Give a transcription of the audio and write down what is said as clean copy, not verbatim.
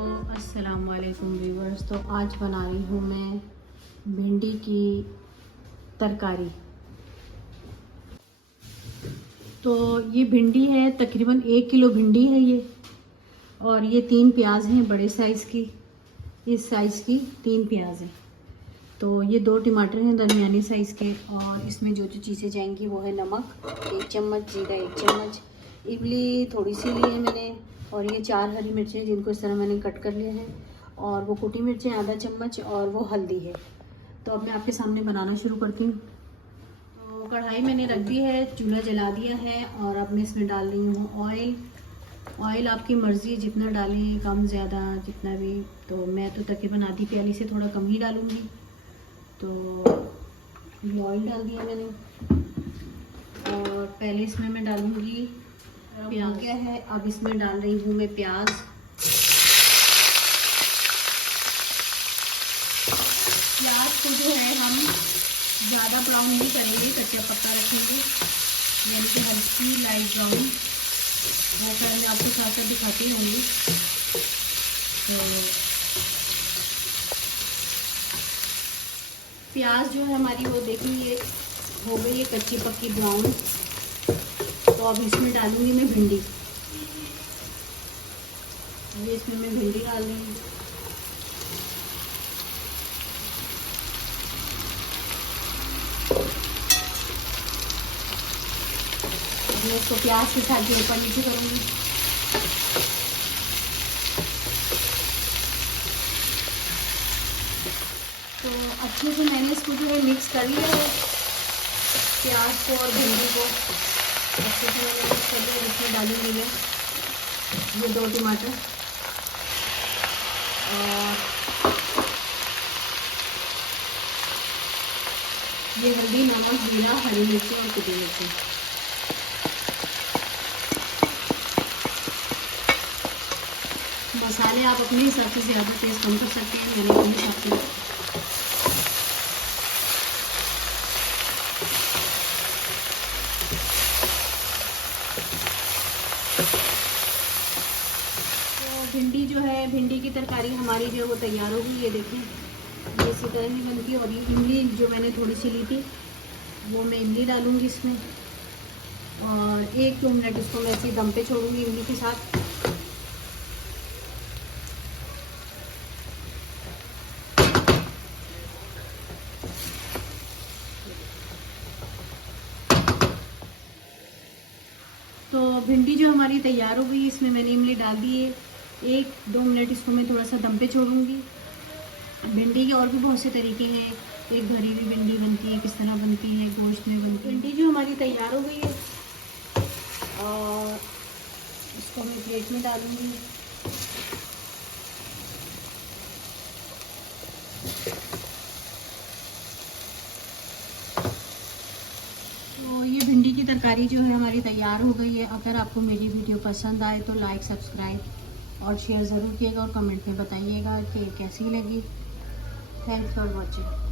अस्सलाम वालेकुम व्यूवर्स। तो आज बना रही हूँ मैं भिंडी की तरकारी। तो ये भिंडी है, तकरीबन 1 किलो भिंडी है ये, और ये 3 प्याज हैं बड़े साइज़ की, इस साइज़ की 3 प्याज हैं। तो ये 2 टमाटर हैं दरमियानी साइज़ के, और इसमें जो जो चीज़ें जाएंगी वो है नमक 1 चम्मच, जीरा 1 चम्मच, इमली थोड़ी सी ली है मैंने, और ये 4 हरी मिर्चें जिनको इस तरह मैंने कट कर लिया है, और वो कुटी मिर्चें आधा चम्मच, और वो हल्दी है। तो अब मैं आपके सामने बनाना शुरू करती हूँ। तो कढ़ाई मैंने रख दी है, चूल्हा जला दिया है, और अब मैं इसमें डाल रही हूँ ऑयल। ऑयल आपकी मर्ज़ी, जितना डालें, कम ज़्यादा जितना भी। तो मैं तो तकरीबन आधी प्याली से थोड़ा कम ही डालूँगी। तो ये ऑयल डाल दिया मैंने, और पहले इसमें मैं डालूँगी प्याज। क्या है, अब इसमें डाल रही हूँ मैं प्याज। प्याज को जो है हम ज़्यादा ब्राउन नहीं करेंगे, कच्चा पक्का रखेंगे, यानी कि हल्की लाइट ब्राउन। वो कर मैं आपको साथ साथ दिखाती होंगी। तो प्याज जो है हमारी, वो देखिए ये हो गई है कच्ची पक्की ब्राउन। तो अब इसमें डालूंगी मैं भिंडी। ये इसमें मैं भिंडी डाल रही हूँ। मैं इसको प्याज के साथ जो ऊपर नीचे करूँगी। तो अच्छे से मैंने इसको जो है मिक्स कर लिया है, प्याज को और भिंडी को अच्छे से मैंने मिक्स कर लिया। इसमें डालूंगी मैं ये 2 टमाटर, और ये हल्दी, नमक, जीरा, हरी मिर्ची और कुटी मिर्ची। मसाले आप अपने हिसाब से ज़्यादा तेज़ कम कर सकते हैं, मैंने अपने हिसाब से। तो भिंडी जो है, भिंडी की तरकारी हमारी जो है वो तैयार हो गई। ये देखें, ये इसी तरह ही बनती है। और ये इमली जो मैंने थोड़ी सी ली थी, वो मैं इमली डालूँगी इसमें, और 1-2 मिनट इसको मैं ऐसे दम पे छोड़ूंगी इमली के साथ। तो भिंडी जो हमारी तैयार हो गई, इसमें मैंने इमली डाल दी है। 1-2 मिनट इसको मैं थोड़ा सा दम पे छोड़ूंगी। भिंडी के और भी बहुत से तरीके हैं। एक भरी हुई भिंडी बनती है, किस तरह बनती है, गोश्त में बनती है। भिंडी जो हमारी तैयार हो गई है, और इसको मैं प्लेट में डालूंगी। तो ये भिंडी की तरकारी जो है हमारी तैयार हो गई है। अगर आपको मेरी वीडियो पसंद आए तो लाइक, सब्सक्राइब और शेयर ज़रूर कीजिएगा, और कमेंट में बताइएगा कि कैसी लगी। Thanks for watching.